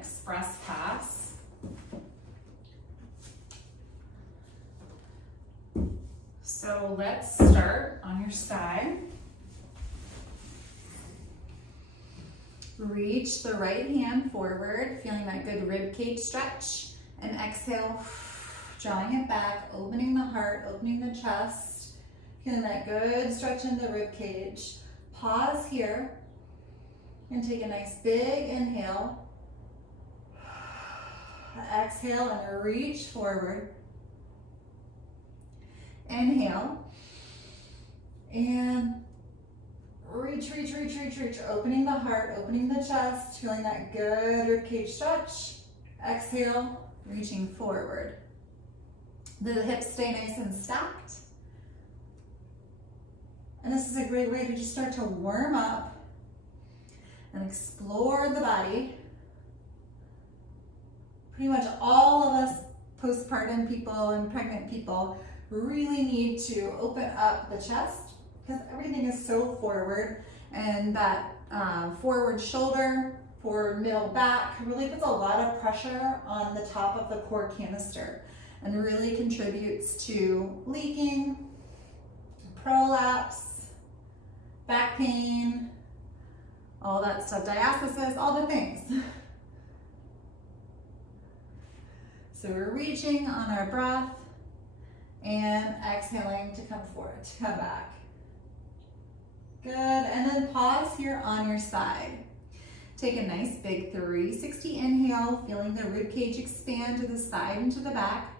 express pass. So let's start on your side. Reach the right hand forward, feeling that good rib cage stretch. And exhale, drawing it back, opening the heart, opening the chest. Feeling that good stretch in the rib cage. Pause here and take a nice big inhale. Exhale and reach forward. Inhale. And reach, reach, reach, reach, reach. Opening the heart, opening the chest, feeling that good rib cage stretch. Exhale, reaching forward. The hips stay nice and stacked. And this is a great way to just start to warm up and explore the body. Pretty much all of us postpartum people and pregnant people really need to open up the chest because everything is so forward, and that forward shoulder, forward middle back really puts a lot of pressure on the top of the core canister and really contributes to leaking, prolapse, back pain, all that stuff, diastasis, all the things. So we're reaching on our breath and exhaling to come forward, to come back. Good, and then pause here on your side. Take a nice big 360 inhale, feeling the rib cage expand to the side and to the back.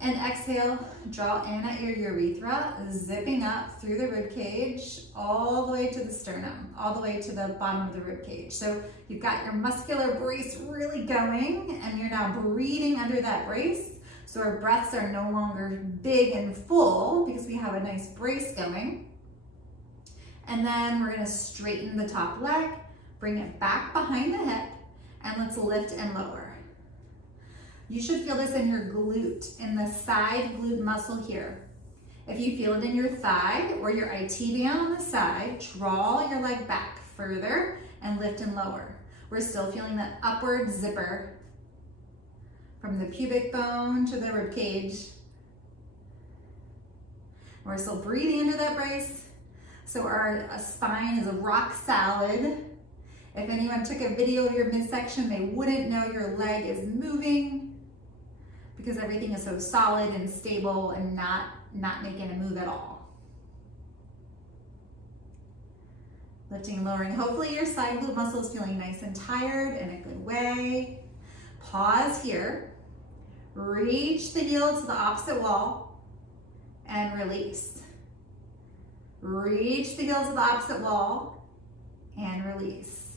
And exhale, draw in at your urethra, zipping up through the rib cage, all the way to the sternum, all the way to the bottom of the rib cage. So you've got your muscular brace really going, and you're now breathing under that brace. So our breaths are no longer big and full because we have a nice brace going. And then we're gonna straighten the top leg, bring it back behind the hip, and let's lift and lower. You should feel this in your glute, in the side glute muscle here. If you feel it in your thigh or your IT band on the side, draw your leg back further and lift and lower. We're still feeling that upward zipper from the pubic bone to the rib cage. We're still breathing into that brace. So our spine is a rock solid. If anyone took a video of your midsection, they wouldn't know your leg is moving because everything is so solid and stable and not making a move at all. Lifting and lowering. Hopefully your side glute muscle is feeling nice and tired in a good way. Pause here. Reach the heel to the opposite wall and release. Reach the heel to the opposite wall and release.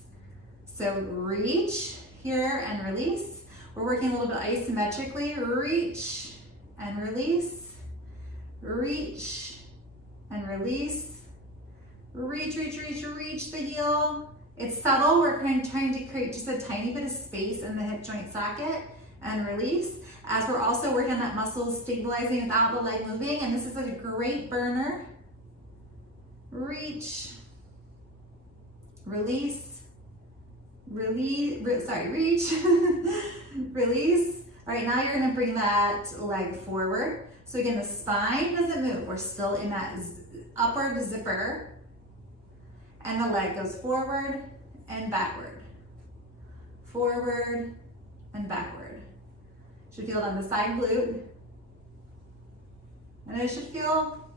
So reach here and release. We're working a little bit isometrically. Reach and release. Reach and release. Reach, reach, reach, reach the heel. It's subtle. We're kind of trying to create just a tiny bit of space in the hip joint socket and release. As we're also working on that muscle stabilizing without the leg moving. And this is a great burner. Reach, release, reach, release. All right, now you're gonna bring that leg forward. So again, the spine doesn't move. We're still in that upward zipper. And the leg goes forward and backward. Forward and backward. Should feel it on the side glute. And it should feel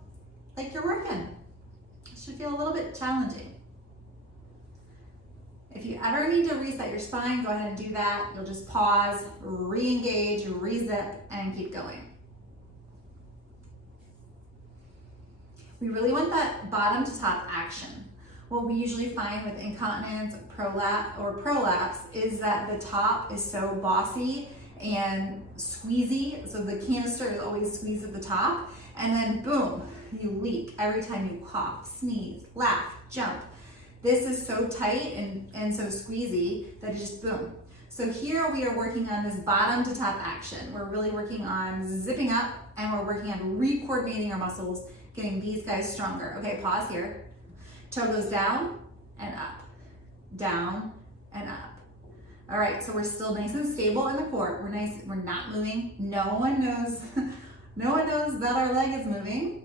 like you're working. It should feel a little bit challenging. If you ever need to reset your spine, go ahead and do that. You'll just pause, re-engage, re-zip, and keep going. We really want that bottom to top action. What we usually find with incontinence, prolapse is that the top is so bossy and squeezy. So the canister is always squeezed at the top, and then boom, you leak every time you cough, sneeze, laugh, jump. This is so tight and so squeezy that it just boom. So here we are working on this bottom to top action. We're really working on zipping up, and we're working on re-coordinating our muscles, getting these guys stronger. Okay, pause here. Toe goes down and up, down and up. All right, so we're still nice and stable in the core. We're not moving. No one knows, no one knows that our leg is moving.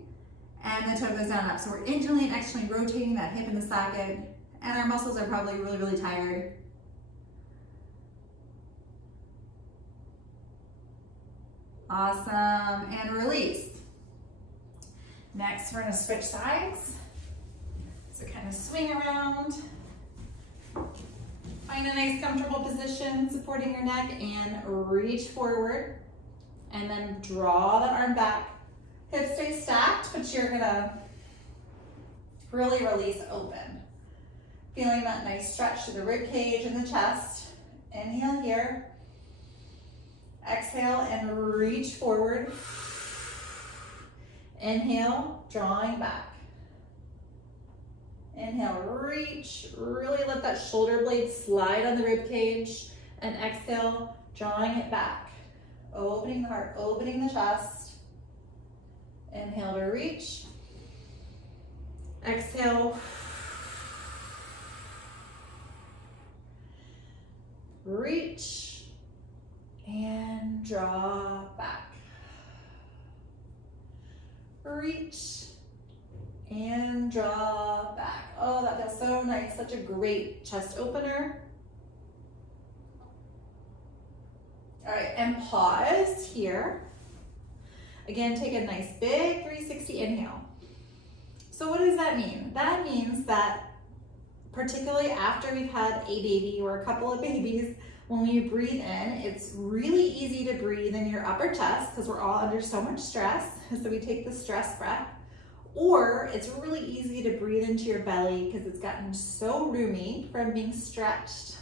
And the toe goes down and up. So we're internally and externally rotating that hip in the socket, and our muscles are probably really, really tired. Awesome, and release. Next, we're gonna switch sides. So kind of swing around. Find a nice comfortable position, supporting your neck, and reach forward. And then draw that arm back. Hips stay stacked, but you're gonna really release open. Feeling that nice stretch to the rib cage and the chest. Inhale here. Exhale and reach forward. Inhale, drawing back. Inhale, reach. Really let that shoulder blade slide on the rib cage. And exhale, drawing it back. Opening the heart, opening the chest. Inhale to reach. Exhale. Reach. And draw back. Reach. And draw back. Oh, that feels so nice. Such a great chest opener. All right, and pause here. Again, take a nice big 360 inhale. So what does that mean? That means that particularly after we've had a baby or a couple of babies, when we breathe in, it's really easy to breathe in your upper chest because we're all under so much stress. So we take the stress breath. Or it's really easy to breathe into your belly because it's gotten so roomy from being stretched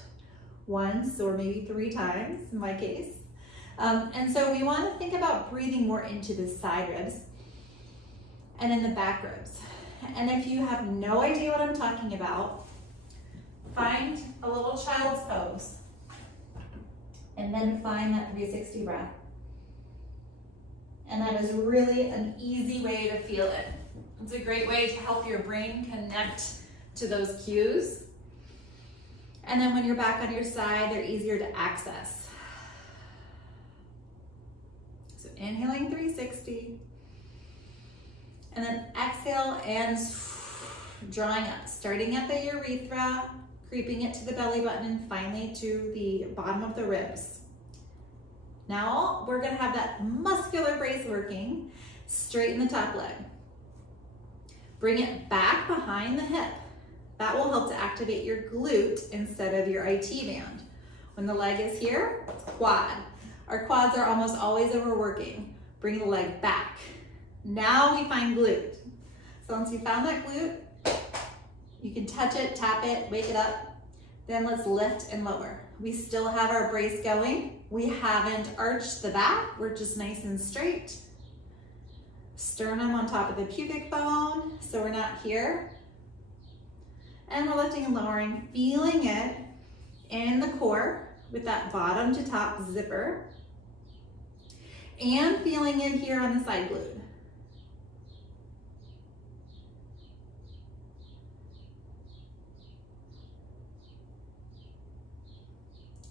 once or maybe 3 times in my case. And so we want to think about breathing more into the side ribs and in the back ribs. And if you have no idea what I'm talking about, find a little child's pose and then find that 360 breath. And that is really an easy way to feel it. It's a great way to help your brain connect to those cues. And then when you're back on your side, they're easier to access. So inhaling 360. And then exhale and drawing up, starting at the urethra, creeping it to the belly button, and finally to the bottom of the ribs. Now we're gonna have that muscular brace working. Straighten the top leg. Bring it back behind the hip. That will help to activate your glute instead of your IT band. When the leg is here, it's quad. Our quads are almost always overworking. Bring the leg back. Now we find glute. So once you found that glute, you can touch it, tap it, wake it up. Then let's lift and lower. We still have our brace going. We haven't arched the back. We're just nice and straight. Sternum on top of the pubic bone, so we're not here. And we're lifting and lowering, feeling it in the core with that bottom to top zipper. And feeling it here on the side glute.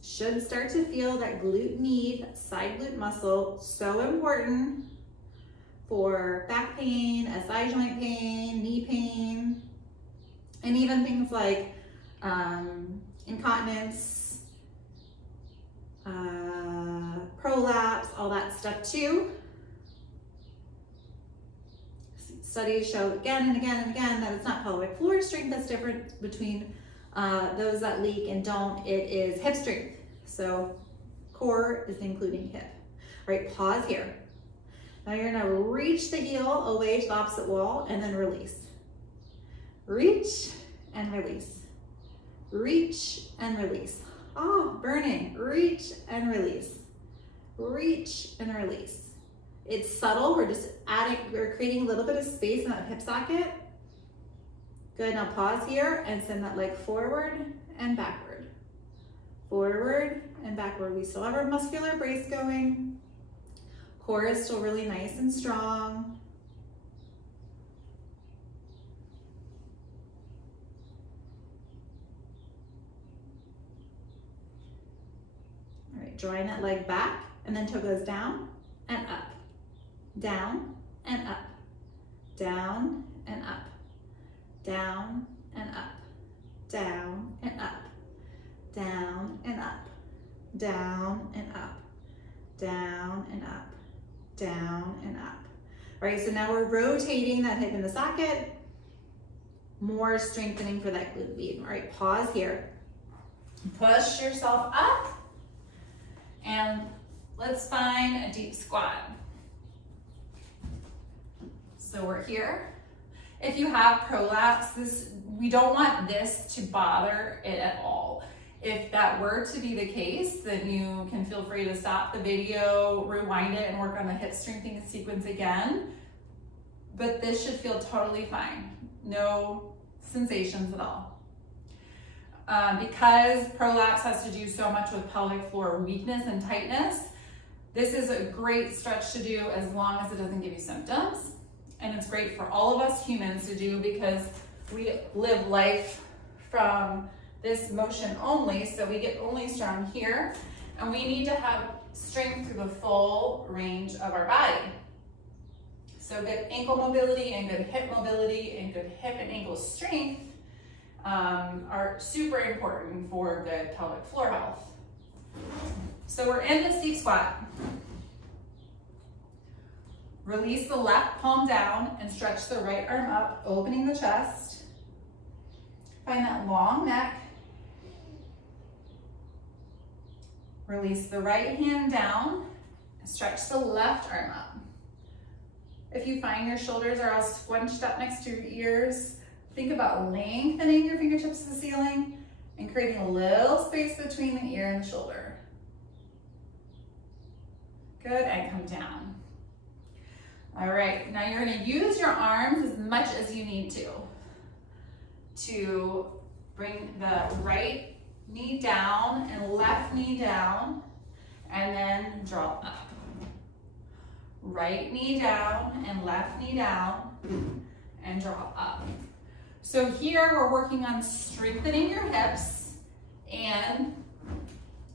Should start to feel that glute med, that side glute muscle, so important for back pain, SI joint pain, knee pain, and even things like incontinence, prolapse, all that stuff too. Studies show again and again and again that it's not pelvic floor strength that's different between those that leak and don't. It is hip strength. So core is including hip. All right, pause here. Now you're gonna reach the heel away to the opposite wall and then release. Reach and release. Reach and release. Oh, burning. Reach and release. Reach and release. It's subtle. We're creating a little bit of space in that hip socket. Good, now pause here and send that leg forward and backward. Forward and backward. We still have our muscular brace going. Core is still really nice and strong. Great, drawing that leg back and then toe goes down and up, down and up, down and up, down and up, down and up, down and up, down and up, down and up, down and up. All right, so now we're rotating that hip in the socket, more strengthening for that glute med. All right, pause here. Push yourself up and let's find a deep squat. So we're here. If you have prolapse, we don't want this to bother it at all. If that were to be the case, then you can feel free to stop the video, rewind it, and work on the hip strengthening sequence again. But this should feel totally fine. No sensations at all. Because prolapse has to do so much with pelvic floor weakness and tightness, this is a great stretch to do as long as it doesn't give you symptoms. And it's great for all of us humans to do because we live life from this motion only, so we get only strong here, and we need to have strength through the full range of our body. So good ankle mobility and good hip mobility and good hip and ankle strength are super important for good pelvic floor health. So we're in this deep squat. Release the left palm down and stretch the right arm up, opening the chest. Find that long neck. Release the right hand down and stretch the left arm up. If you find your shoulders are all squunched up next to your ears, think about lengthening your fingertips to the ceiling and creating a little space between the ear and the shoulder. Good, and come down. All right, now you're gonna use your arms as much as you need to bring the right knee down and left knee down, and then draw up. Right knee down and left knee down, and draw up. So here we're working on strengthening your hips, and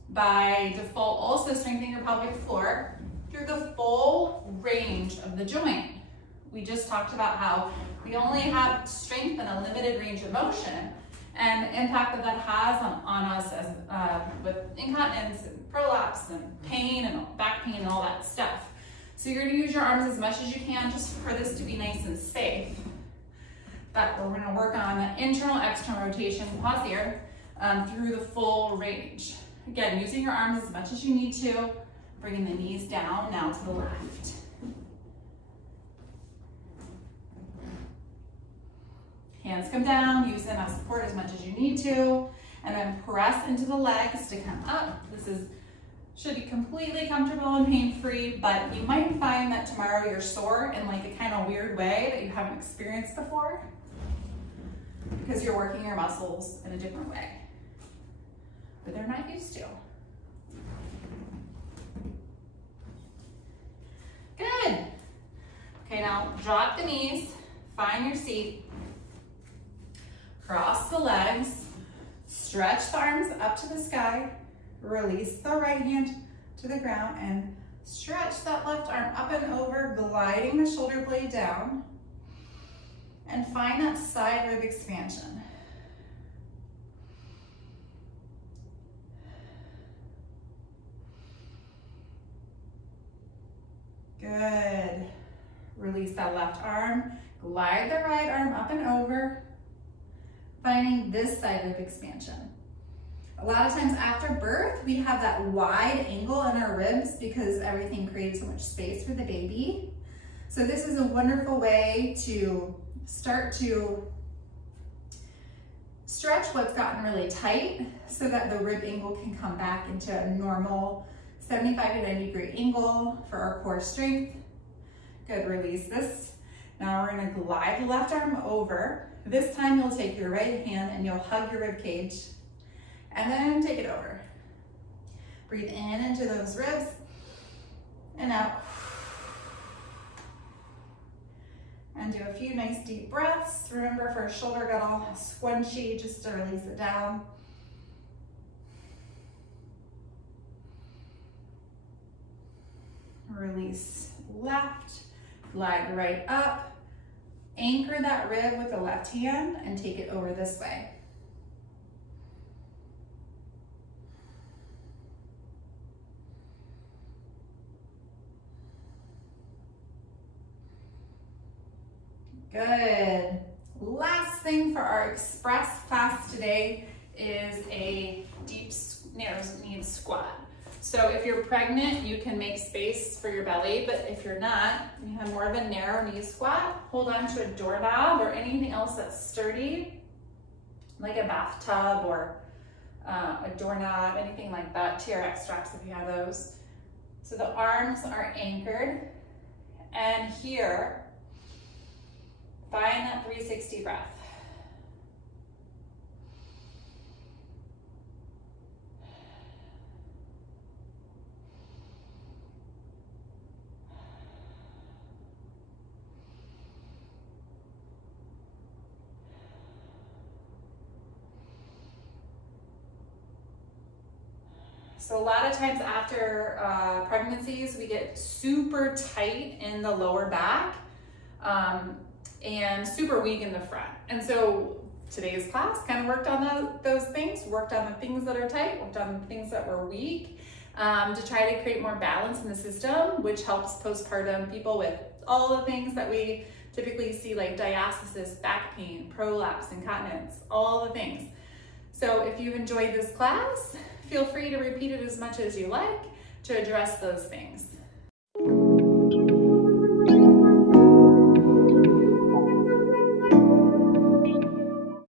by default also strengthening your pelvic floor through the full range of the joint. We just talked about how we only have strength and a limited range of motion, and the impact that has on us as with incontinence and prolapse and pain and back pain and all that stuff. So you're gonna use your arms as much as you can just for this to be nice and safe. But we're gonna work on the internal, external rotation, pause here, through the full range. Again, using your arms as much as you need to, bringing the knees down now to the left. Hands come down, use them as support as much as you need to, and then press into the legs to come up. This should be completely comfortable and pain-free, but you might find that tomorrow you're sore in like a kind of weird way that you haven't experienced before because you're working your muscles in a different way that they're not used to. Good. Okay, now drop the knees, find your seat, cross the legs, stretch the arms up to the sky, release the right hand to the ground, and stretch that left arm up and over, gliding the shoulder blade down, and find that side rib expansion. Good. Release that left arm, glide the right arm up and over, finding this side rib expansion. A lot of times after birth, we have that wide angle in our ribs because everything creates so much space for the baby. So this is a wonderful way to start to stretch what's gotten really tight so that the rib angle can come back into a normal 75 to 90 degree angle for our core strength. Good, release this. Now we're gonna glide the left arm over. This time you'll take your right hand and you'll hug your rib cage and then take it over. Breathe in into those ribs and out. And do a few nice deep breaths. Remember, if our shoulder got all squunchy, just to release it down. release left, glide right up. Anchor that rib with the left hand and take it over this way. Good. Last thing for our express class today is a deep narrow knee squat. So if you're pregnant, you can make space for your belly, but if you're not, you have more of a narrow knee squat, hold on to a doorknob or anything else that's sturdy, like a bathtub or a doorknob, anything like that, TRX straps if you have those. So the arms are anchored, and here, find that 360 breath. So a lot of times after pregnancies, we get super tight in the lower back and super weak in the front. And so today's class kind of worked on those things, worked on the things that are tight, worked on the things that were weak to try to create more balance in the system, which helps postpartum people with all the things that we typically see, like diastasis, back pain, prolapse, incontinence, all the things. So if you've enjoyed this class, feel free to repeat it as much as you like to address those things.